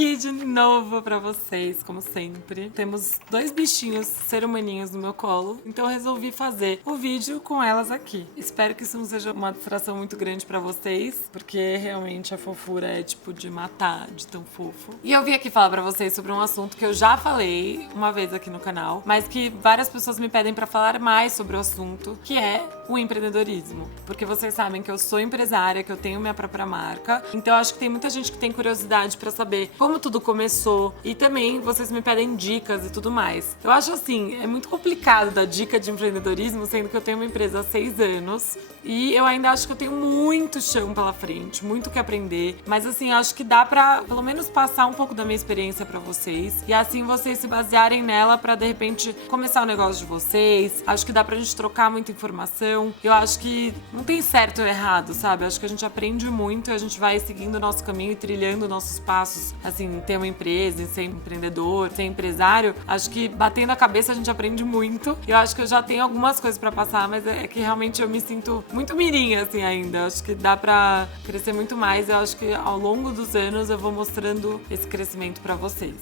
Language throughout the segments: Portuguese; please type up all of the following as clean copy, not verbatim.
aqui de novo pra vocês, como sempre. Temos 2 bichinhos, ser humaninhos no meu colo, então eu resolvi fazer o vídeo com elas aqui. Espero que isso não seja uma distração muito grande pra vocês, porque realmente a fofura é tipo de matar, de tão fofo. E eu vim aqui falar pra vocês sobre um assunto que eu já falei uma vez aqui no canal, mas que várias pessoas me pedem pra falar mais sobre o assunto, que é o empreendedorismo. Porque vocês sabem que eu sou empresária, que eu tenho minha própria marca, então eu acho que tem muita gente que tem curiosidade pra saber como tudo começou e também vocês me pedem dicas e tudo mais. Eu acho assim, é muito complicado dar dica de empreendedorismo, sendo que eu tenho uma empresa há 6 anos e eu ainda acho que eu tenho muito chão pela frente, muito o que aprender, mas assim, acho que dá pra pelo menos passar um pouco da minha experiência pra vocês e assim vocês se basearem nela pra de repente começar o negócio de vocês. Acho que dá pra gente trocar muita informação. Eu acho que não tem certo ou errado, sabe? Eu acho que a gente aprende muito e a gente vai seguindo o nosso caminho e trilhando nossos passos, assim, em ter uma empresa, em ser empreendedor, ser empresário. Acho que batendo a cabeça a gente aprende muito. Eu acho que eu já tenho algumas coisas pra passar, mas é que realmente eu me sinto muito mirinha, assim, ainda. Eu acho que dá pra crescer muito mais. Eu acho que ao longo dos anos eu vou mostrando esse crescimento pra vocês.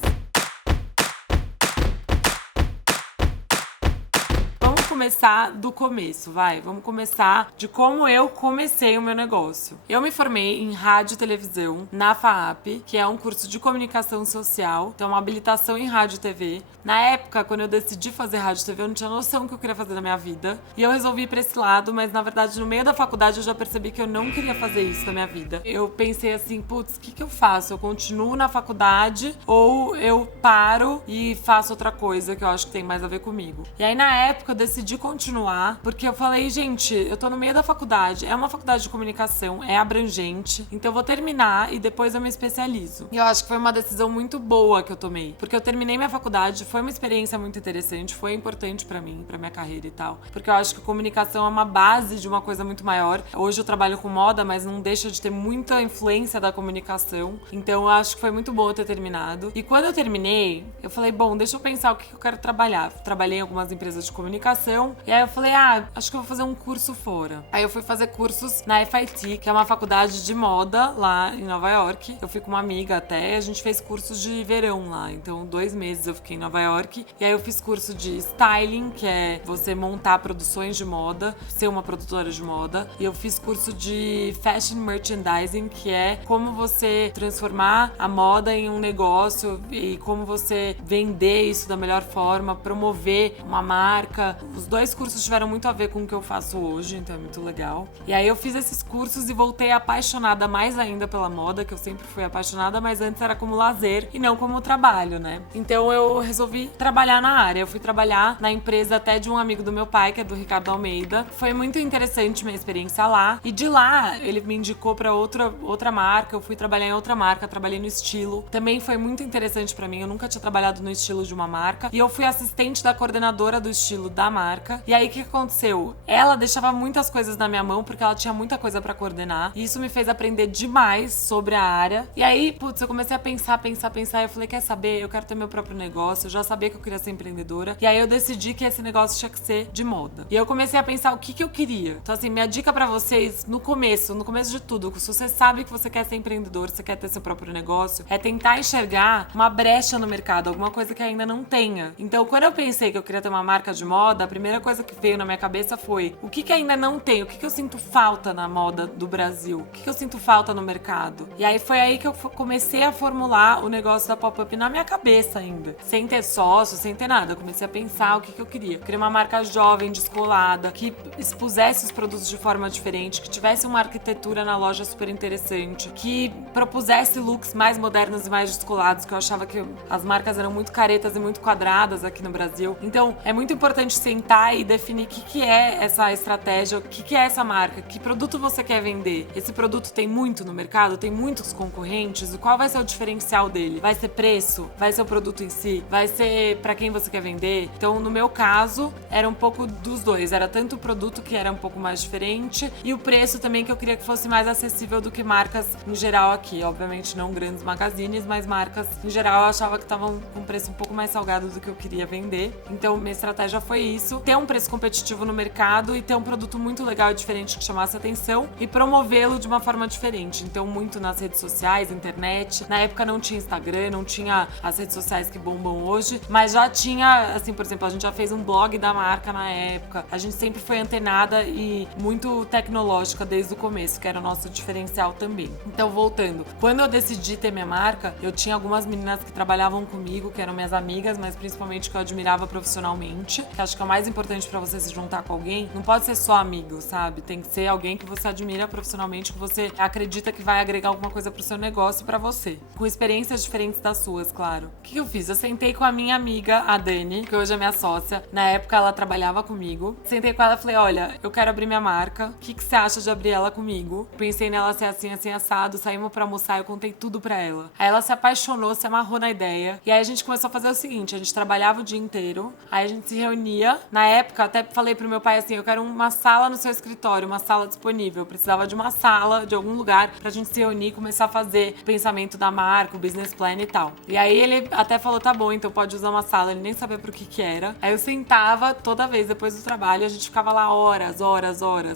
Começar do começo, vai. Vamos começar de como eu comecei o meu negócio. Eu me formei em rádio e televisão na FAAP, que é um curso de comunicação social, então uma habilitação em rádio e TV. Na época, quando eu decidi fazer rádio e TV, eu não tinha noção do que eu queria fazer na minha vida. E eu resolvi ir pra esse lado, mas na verdade, no meio da faculdade, eu já percebi que eu não queria fazer isso na minha vida. Eu pensei assim, putz, o que eu faço? Eu continuo na faculdade ou eu paro e faço outra coisa que eu acho que tem mais a ver comigo? E aí, na época, eu decidi continuar, porque eu falei, gente, eu tô no meio da faculdade, é uma faculdade de comunicação, é abrangente, então eu vou terminar e depois eu me especializo. E eu acho que foi uma decisão muito boa que eu tomei, porque eu terminei minha faculdade, foi uma experiência muito interessante, foi importante pra mim, pra minha carreira e tal, porque eu acho que comunicação é uma base de uma coisa muito maior. Hoje eu trabalho com moda, mas não deixa de ter muita influência da comunicação, então eu acho que foi muito bom eu ter terminado. E quando eu terminei, eu falei, bom, deixa eu pensar o que eu quero trabalhar. Trabalhei em algumas empresas de comunicação, e aí eu falei, acho que eu vou fazer um curso fora. Aí eu fui fazer cursos na FIT, que é uma faculdade de moda lá em Nova York. Eu fui com uma amiga até, a gente fez cursos de verão lá. Então, 2 meses eu fiquei em Nova York. E aí eu fiz curso de styling, que é você montar produções de moda, ser uma produtora de moda. E eu fiz curso de fashion merchandising, que é como você transformar a moda em um negócio e como você vender isso da melhor forma, promover uma marca. Os 2 cursos tiveram muito a ver com o que eu faço hoje, então é muito legal. E aí eu fiz esses cursos e voltei apaixonada mais ainda pela moda, que eu sempre fui apaixonada, mas antes era como lazer e não como trabalho, né? Então eu resolvi trabalhar na área. Eu fui trabalhar na empresa até de um amigo do meu pai, que é do Ricardo Almeida. Foi muito interessante minha experiência lá. E de lá, ele me indicou pra outra marca. Eu fui trabalhar em outra marca, trabalhei no estilo. Também foi muito interessante pra mim. Eu nunca tinha trabalhado no estilo de uma marca. E eu fui assistente da coordenadora do estilo da marca. E aí, o que aconteceu? Ela deixava muitas coisas na minha mão, porque ela tinha muita coisa pra coordenar. E isso me fez aprender demais sobre a área. E aí, putz, eu comecei a pensar. E eu falei, quer saber? Eu quero ter meu próprio negócio. Eu já sabia que eu queria ser empreendedora. E aí, eu decidi que esse negócio tinha que ser de moda. E eu comecei a pensar o que eu queria. Então, assim, minha dica pra vocês, no começo de tudo, se você sabe que você quer ser empreendedor, você quer ter seu próprio negócio, é tentar enxergar uma brecha no mercado, alguma coisa que ainda não tenha. Então, quando eu pensei que eu queria ter uma marca de moda, a primeira coisa que veio na minha cabeça foi o que ainda não tem, o que eu sinto falta na moda do Brasil, o que eu sinto falta no mercado. E aí foi aí que eu comecei a formular o negócio da pop-up na minha cabeça ainda, sem ter sócio, sem ter nada. Eu comecei a pensar o que eu queria. Eu queria uma marca jovem, descolada, que expusesse os produtos de forma diferente, que tivesse uma arquitetura na loja super interessante, que propusesse looks mais modernos e mais descolados, que eu achava que as marcas eram muito caretas e muito quadradas aqui no Brasil. Então, é muito importante sentar e definir o que é essa estratégia, o que é essa marca, que produto você quer vender. Esse produto tem muito no mercado, tem muitos concorrentes, qual vai ser o diferencial dele? Vai ser preço? Vai ser o produto em si? Vai ser pra quem você quer vender? Então, no meu caso, era um pouco dos dois. Era tanto o produto que era um pouco mais diferente e o preço também que eu queria que fosse mais acessível do que marcas em geral aqui. Obviamente não grandes magazines, mas marcas em geral eu achava que estavam com preço um pouco mais salgado do que eu queria vender. Então, minha estratégia foi isso. produto, ter um preço competitivo no mercado e ter um produto muito legal e diferente que chamasse atenção e promovê-lo de uma forma diferente. Então, muito nas redes sociais, internet. Na época não tinha Instagram, não tinha as redes sociais que bombam hoje, mas já tinha, assim, por exemplo, a gente já fez um blog da marca na época. A gente sempre foi antenada e muito tecnológica desde o começo, que era o nosso diferencial também. Então, voltando, quando eu decidi ter minha marca, eu tinha algumas meninas que trabalhavam comigo, que eram minhas amigas, mas principalmente que eu admirava profissionalmente, que acho que é o mais importante pra você se juntar com alguém. Não pode ser só amigo, sabe? Tem que ser alguém que você admira profissionalmente, que você acredita que vai agregar alguma coisa pro seu negócio e pra você. Com experiências diferentes das suas, claro. O que eu fiz? Eu sentei com a minha amiga, a Dani, que hoje é minha sócia. Na época ela trabalhava comigo. Sentei com ela e falei, olha, eu quero abrir minha marca. O que você acha de abrir ela comigo? Pensei nela ser assim, assim, assado. Saímos pra almoçar, eu contei tudo pra ela. Aí ela se apaixonou, se amarrou na ideia. E aí a gente começou a fazer o seguinte, a gente trabalhava o dia inteiro. Aí a gente se reunia. Na época, até falei pro meu pai assim, eu quero uma sala no seu escritório, uma sala disponível. Eu precisava de uma sala, de algum lugar, pra gente se reunir e começar a fazer o pensamento da marca, o business plan e tal. E aí ele até falou, tá bom, então pode usar uma sala. Ele nem sabia pro que era. Aí eu sentava toda vez depois do trabalho, a gente ficava lá horas.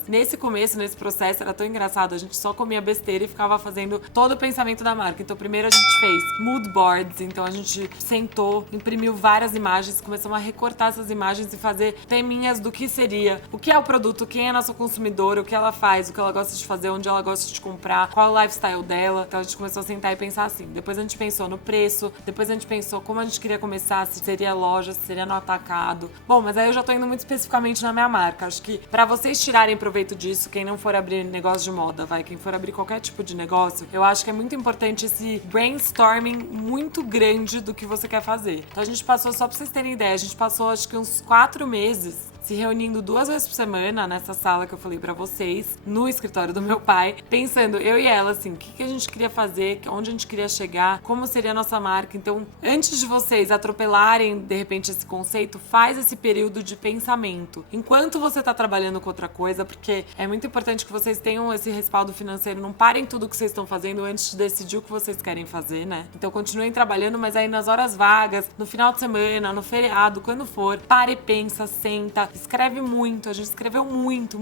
Nesse começo, nesse processo, era tão engraçado. A gente só comia besteira e ficava fazendo todo o pensamento da marca. Então primeiro a gente fez mood boards. Então a gente sentou, imprimiu várias imagens, começamos a recortar essas imagens e fazer teminhas do que seria, o que é o produto, quem é nosso consumidor, o que ela faz, o que ela gosta de fazer, onde ela gosta de comprar, qual é o lifestyle dela. Então a gente começou a sentar e pensar assim. Depois a gente pensou no preço, depois a gente pensou como a gente queria começar, se seria loja, se seria no atacado. Bom, mas aí eu já tô indo muito especificamente na minha marca. Acho que pra vocês tirarem proveito disso, quem não for abrir negócio de moda, quem for abrir qualquer tipo de negócio, eu acho que é muito importante esse brainstorming muito grande do que você quer fazer. Então a gente passou, só pra vocês terem ideia, a gente passou acho que uns 4 meses se reunindo 2 vezes por semana nessa sala que eu falei pra vocês, no escritório do meu pai, pensando, eu e ela, assim, o que a gente queria fazer, onde a gente queria chegar, como seria a nossa marca. Então, antes de vocês atropelarem, de repente, esse conceito, faz esse período de pensamento. Enquanto você tá trabalhando com outra coisa, porque é muito importante que vocês tenham esse respaldo financeiro, não parem tudo que vocês estão fazendo antes de decidir o que vocês querem fazer, né? Então, continuem trabalhando, mas aí nas horas vagas, no final de semana, no feriado, quando for, para e pensa, senta, escreve muito. A gente escreveu muito.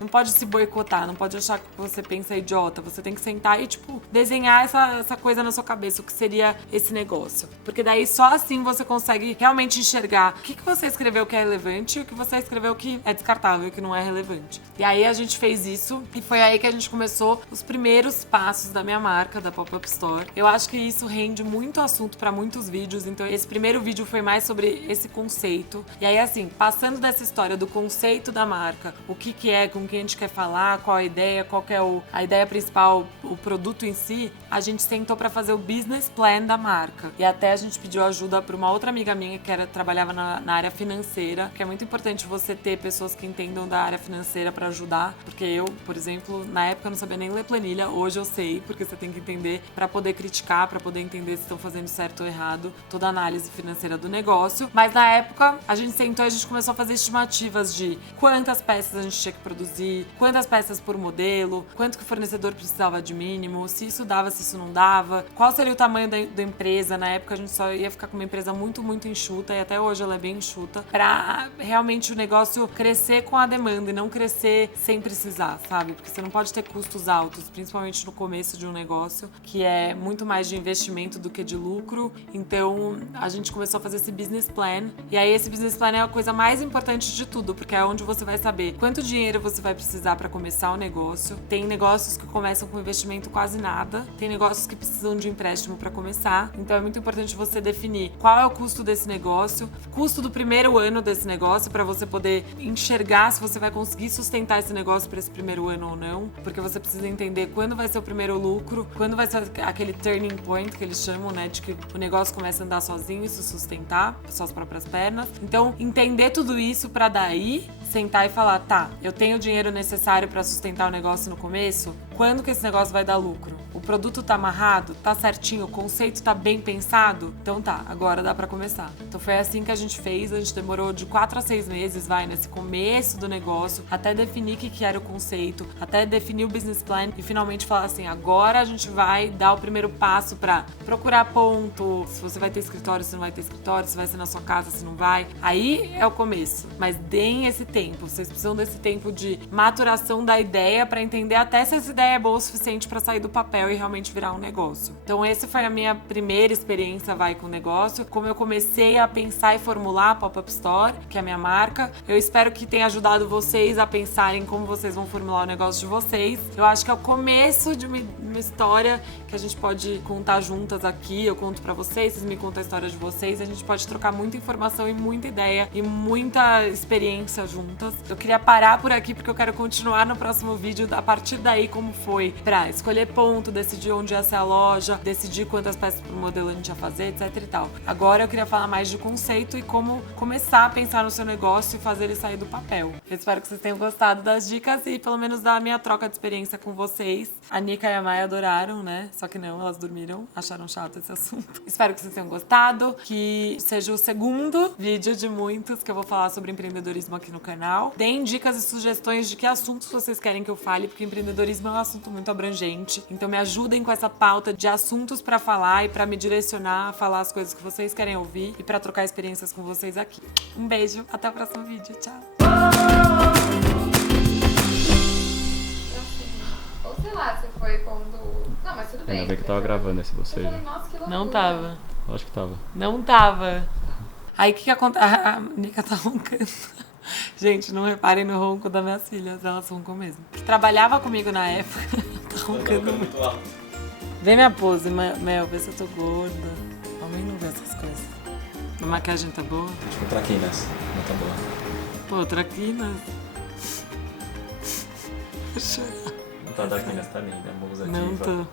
Não pode se boicotar, não pode achar que você pensa idiota. Você tem que sentar e, tipo, desenhar essa coisa na sua cabeça, o que seria esse negócio. Porque daí só assim você consegue realmente enxergar o que você escreveu que é relevante e o que você escreveu que é descartável e que não é relevante. E aí a gente fez isso e foi aí que a gente começou os primeiros passos da minha marca, da Pop-Up Store. Eu acho que isso rende muito assunto pra muitos vídeos, então esse primeiro vídeo foi mais sobre esse conceito. E aí, assim, passando dessa história do conceito da marca, o que é, com quem a gente quer falar, qual a ideia, qual que é a ideia principal, o produto em si, a gente sentou pra fazer o business plan da marca. E até a gente pediu ajuda pra uma outra amiga minha que trabalhava na área financeira, que é muito importante você ter pessoas que entendam da área financeira pra ajudar, porque eu, por exemplo, na época não sabia nem ler planilha, hoje eu sei, porque você tem que entender pra poder criticar, pra poder entender se estão fazendo certo ou errado, toda a análise financeira do negócio. Mas na época, a gente sentou e a gente começou a fazer estimativas de quantas peças a gente tinha que produzir, quantas peças por modelo, quanto que o fornecedor precisava de mínimo, se isso dava, se isso não dava, qual seria o tamanho da empresa. Na época a gente só ia ficar com uma empresa muito enxuta, e até hoje ela é bem enxuta, pra realmente o negócio crescer com a demanda e não crescer sem precisar, sabe? Porque você não pode ter custos altos, principalmente no começo de um negócio, que é muito mais de investimento do que de lucro. Então a gente começou a fazer esse business plan, e aí esse business plan é a coisa mais importante de tudo, porque é onde você vai saber quanto dinheiro você vai precisar para começar o negócio. Tem negócios que começam com investimento quase nada, tem negócios que precisam de empréstimo para começar. Então é muito importante você definir qual é o custo desse negócio, custo do primeiro ano desse negócio, para você poder enxergar se você vai conseguir sustentar esse negócio para esse primeiro ano ou não, porque você precisa entender quando vai ser o primeiro lucro, quando vai ser aquele turning point que eles chamam, né, de que o negócio começa a andar sozinho e se sustentar, suas próprias pernas. Então, entender tudo isso para daí sentar e falar, tá, eu tenho o dinheiro necessário para sustentar o negócio no começo, quando que esse negócio vai dar lucro? produto tá amarrado? Tá certinho? O conceito tá bem pensado? Então tá, agora dá pra começar. Então foi assim que a gente fez, a gente demorou de 4 a 6 meses, nesse começo do negócio, até definir o que era o conceito, até definir o business plan e finalmente falar assim, agora a gente vai dar o primeiro passo pra procurar ponto, se você vai ter escritório, se não vai ter escritório, se vai ser na sua casa, se não vai. Aí é o começo, mas deem esse tempo, vocês precisam desse tempo de maturação da ideia pra entender até se essa ideia é boa o suficiente pra sair do papel e realmente virar um negócio. Então essa foi a minha primeira experiência com o negócio, como eu comecei a pensar e formular a Pop-Up Store, que é a minha marca. Eu espero que tenha ajudado vocês a pensarem como vocês vão formular o negócio de vocês. Eu acho que é o começo de uma história que a gente pode contar juntas aqui. Eu conto pra vocês me contam a história de vocês. A gente pode trocar muita informação e muita ideia e muita experiência juntas. Eu queria parar por aqui porque eu quero continuar no próximo vídeo a partir daí como foi pra escolher ponto, decidir onde ia ser a loja, decidir quantas peças pro modelo a gente ia fazer, etc e tal. Agora eu queria falar mais de conceito e como começar a pensar no seu negócio e fazer ele sair do papel. Eu espero que vocês tenham gostado das dicas e pelo menos da minha troca de experiência com vocês. A Nica e a Maia adoraram, né? Só que não, elas dormiram, acharam chato esse assunto. Espero que vocês tenham gostado, que seja o segundo vídeo de muitos que eu vou falar sobre empreendedorismo aqui no canal. Deem dicas e sugestões de que assuntos vocês querem que eu fale, porque empreendedorismo é um assunto muito abrangente. Então me ajudem com essa pauta de assuntos pra falar e pra me direcionar a falar as coisas que vocês querem ouvir e pra trocar experiências com vocês aqui. Um beijo, até o próximo vídeo, tchau! Ou sei lá, você foi pondo... Não, mas tudo bem. Ainda bem que eu tava gravando esse bocejo. Nossa, que loucura. Não tava. Eu acho que tava. Não tava. Aí o que acontece? A Nica tá roncando. Gente, não reparem no ronco das minhas filhas, elas roncam mesmo. Que trabalhava comigo na época, tá roncando muito alto. Vê minha pose, Mel, vê se eu tô gorda. Homem não vê essas coisas. A maquiagem tá boa? Tipo, traquinas. Não tá boa. Pô, traquinas. Vou chorar. Não tá traquinas, tá linda. Musa Não diva. tô.